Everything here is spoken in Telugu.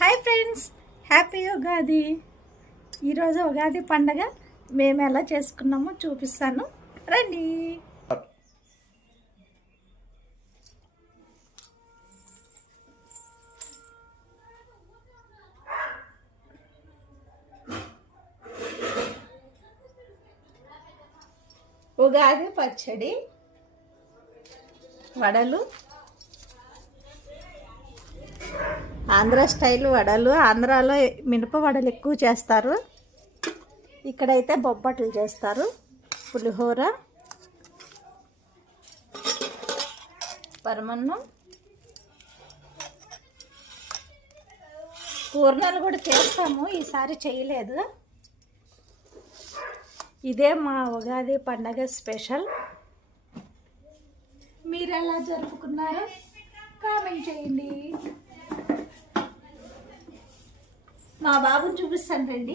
Hi friends, happy Ugadi. ఈరోజు ఉగాది పండగ మేము ఎలా చేసుకున్నామో చూపిస్తాను, రండి. ఉగాది పచ్చడి, వడలు, ఆంధ్ర స్టైల్ వడలు. ఆంధ్రాలో మినప వడలు ఎక్కువ చేస్తారు, ఇక్కడైతే బొబ్బట్లు చేస్తారు. పులిహోర, పరమన్నం, పూర్ణాలు కూడా చేస్తాము, ఈసారి చేయలేదు. ఇదే మా ఉగాది పండగ స్పెషల్. మీరు ఎలా జరుపుకున్నారో కామెంట్ చేయండి. మా బాబుని చూపిస్తాను రండి.